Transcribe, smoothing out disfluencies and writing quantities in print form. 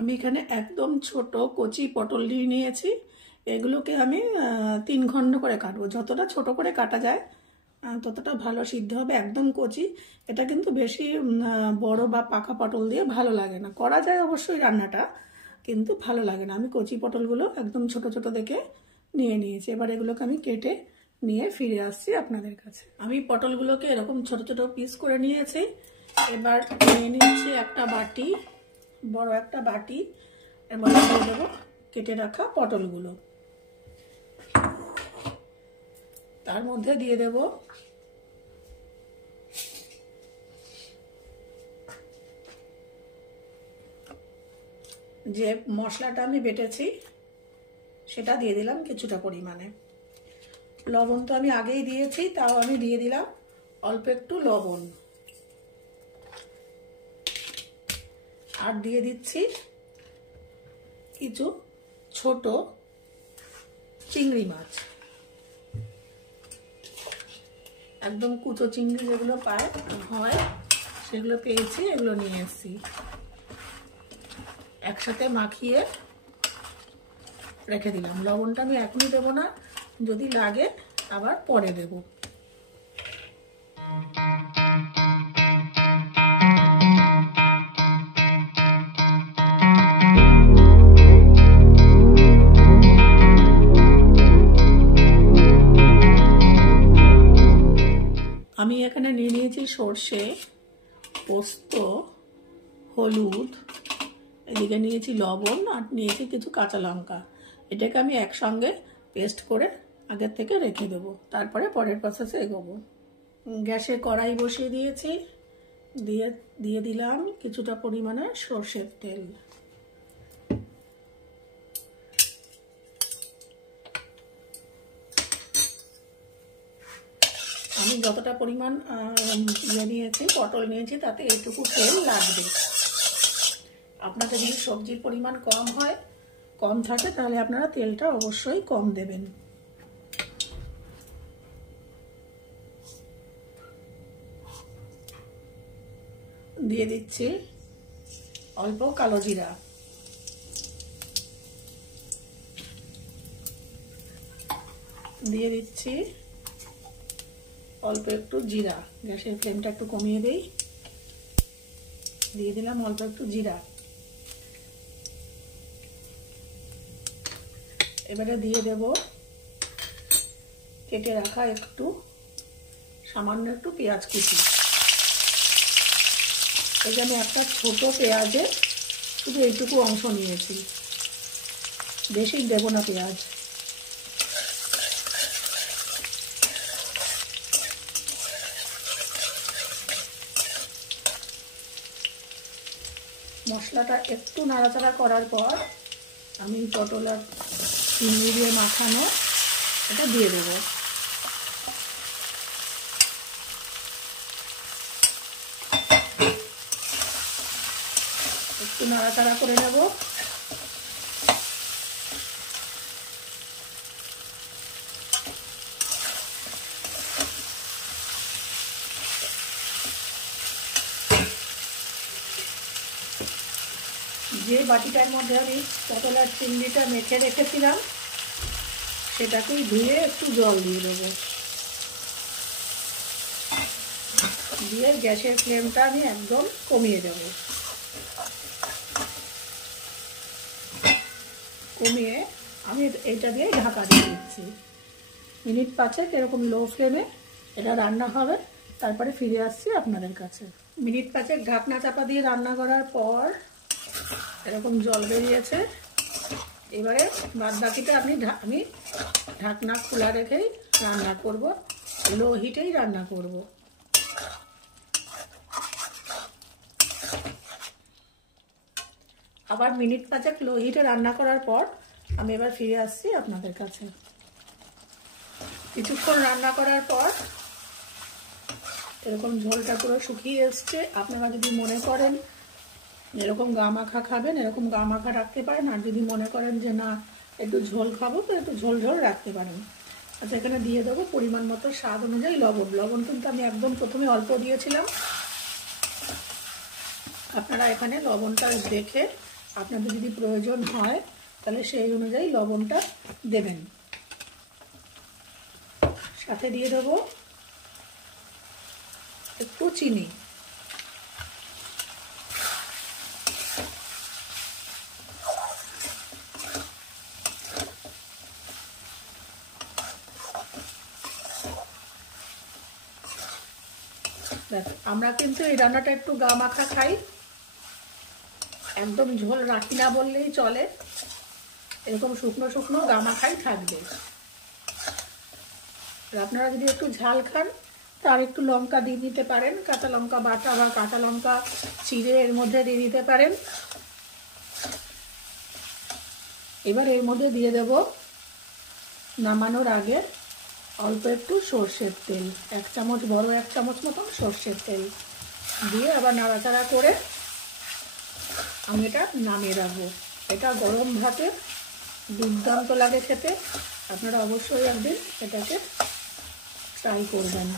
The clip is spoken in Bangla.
আমি এখানে একদম ছোট কচি পটল নিয়েছি। এগুলোকে আমি 3 খণ্ড করে কাটবো। যতটা ছোট করে কাটা যায় ততটা ভালো সিদ্ধ হবে। একদম কচি, এটা কিন্তু বেশি বড় বা পাকা পটল দিয়ে ভালো লাগে না। করা যায় অবশ্যই রান্নাটা, কিন্তু ভালো লাগে না। আমি কচি পটলগুলো একদম ছোট ছোট দেখে নিয়ে নিয়েছি। এবার এগুলোকে আমি কেটে নিয়ে ফিরে আসছি আপনাদের কাছে। আমি পটলগুলোকে এরকম ছোট ছোট পিস করে নিয়েছি। এবার নিয়ে নিচ্ছি একটা বাটি, বড় একটা বাটি। এর মধ্যে দিয়ে দেবো কেটে রাখা পটলগুলো। তার মধ্যে দিয়ে দেব যে মশলাটা আমি বেটেছি সেটা দিয়ে দিলাম কিছুটা পরিমাণে। লবণ তো আমি আগেই দিয়েছি, তাও আমি দিয়ে দিলাম অল্প একটু লবণ। আর দিয়ে দিচ্ছি কিছু ছোট চিংড়ি মাছ, একদম কুচো চিংড়ি যেগুলো হয় সেগুলো পেয়েছি, এগুলো নিয়ে এসেছি। একসাথে মাখিয়ে রেখে দিলাম। লবণটা আমি এখনই দেবো না, যদি লাগে আবার পরে দেব। আমি এখানে নিয়ে নিয়েছি সর্ষে, পোস্ত, হলুদ, এদিকে নিয়েছি লবণ, আর নিয়েছি কিছু কাঁচা লঙ্কা। এটাকে আমি একসঙ্গে পেস্ট করে আগের থেকে রেখে দেবো, তারপরে পরের প্রসেসে এগোবো। গ্যাসে কড়াই বসিয়ে দিয়েছি, দিয়ে দিলাম কিছুটা পরিমাণে সর্ষের তেল। আমি যতটা পরিমাণ নিয়েছি, পটল নিয়েছি, তাতে এইটুকু তেল লাগবে। আপনাদের যদি সবজির পরিমাণ কম থাকে তাহলে আপনারা তেলটা অবশ্যই কম দেবেন। দিয়ে দিচ্ছি অল্প কালো জিরা, দিয়ে দিচ্ছি অল্প একটু জিরা। গ্যাসের ফ্লেমটা একটু কমিয়ে দেই। দিয়ে দিলাম অল্প একটু জিরা। এবারে দিয়ে দেব কেটে রাখা সামান্য একটু পেঁয়াজ কুচি। এখানে একটা ছোট পেঁয়াজে শুধু এইটুকু অংশ নিয়েছি, বেশি দেব না পেঁয়াজ। মশলাটা একটু নাড়াচাড়া করার পর আমি পটল আর চিংড়ি দিয়ে মাখানো এটা দিয়ে দেবো। একটু নাড়াচাড়া করে নেব। যে বাটিটার মধ্যে আমি পটল আর চিংড়িটা মেখে রেখেছিলাম সেটাকেই ধুয়ে একটু জল দিয়ে দেবো। দিয়ে গ্যাসের ফ্লেমটা আমি একদম কমিয়ে দেব। কমিয়ে আমি এটা দিয়ে ঢাকা দিয়ে দিচ্ছি। মিনিট 5 এরকম লো ফ্লেমে এটা রান্না হবে, তারপরে ফিরে আসছি আপনাদের কাছে। মিনিট 5 ঢাকনা চাপা দিয়ে রান্না করার পর এরকম জল বেরিয়েছে। এবারে বাদ বাকিটা আমি ঢাকনা খোলা রেখেই রান্না করব, লো হিটেই রান্না করব। আবার মিনিট 5 লো হিটে রান্না করার পর আমি এবার ফিরে আসছি আপনাদের কাছে। কিছুক্ষণ রান্না করার পর এরকম ঝোলটা পুরো শুকিয়ে এসছে। আপনারা যদি মনে করেন এরকম গা মাখা খাবেন, এরকম গা মাখা রাখতে পারেন। আর যদি মনে করেন যে না একটু ঝোল খাবো, তো একটু ঝোল রাখতে পারেন। আচ্ছা, এখানে দিয়ে দেবো পরিমাণ মতো স্বাদ অনুযায়ী লবণ। লবণ কিন্তু আমি একদম প্রথমে অল্প দিয়েছিলাম। আপনারা এখানে লবণটা দেখে আপনাদের যদি প্রয়োজন হয় তাহলে সেই অনুযায়ী লবণটা দেবেন। সাথে দিয়ে দেবো একটু চিনি। আমরা কিন্তু এই রান্নাটা একটু গা মাখা খাই, একদম ঝোল রাখি না বললেই চলে। এরকম শুকনো শুকনো গা মাখাই থাকবে। আপনারা যদি একটু ঝাল খান তার একটু লঙ্কা দিয়ে দিতে পারেন, কাঁচা লঙ্কা বাটা বা কাঁচা লঙ্কা চিড়ে এর মধ্যে দিয়ে দিতে পারেন। এবার এর মধ্যে দিয়ে দেব নামানোর আগে অল্প একটু সর্ষের তেল, 1 চামচ, বড় 1 চামচ মতন সর্ষের তেল দিয়ে আবার নাড়াচাড়া করে আমি এটা নামিয়ে রাখবো। এটা গরম ভাতে দুর্দান্ত লাগে খেতে। আপনারা অবশ্যই একদিন এটাকে ট্রাই করবেন।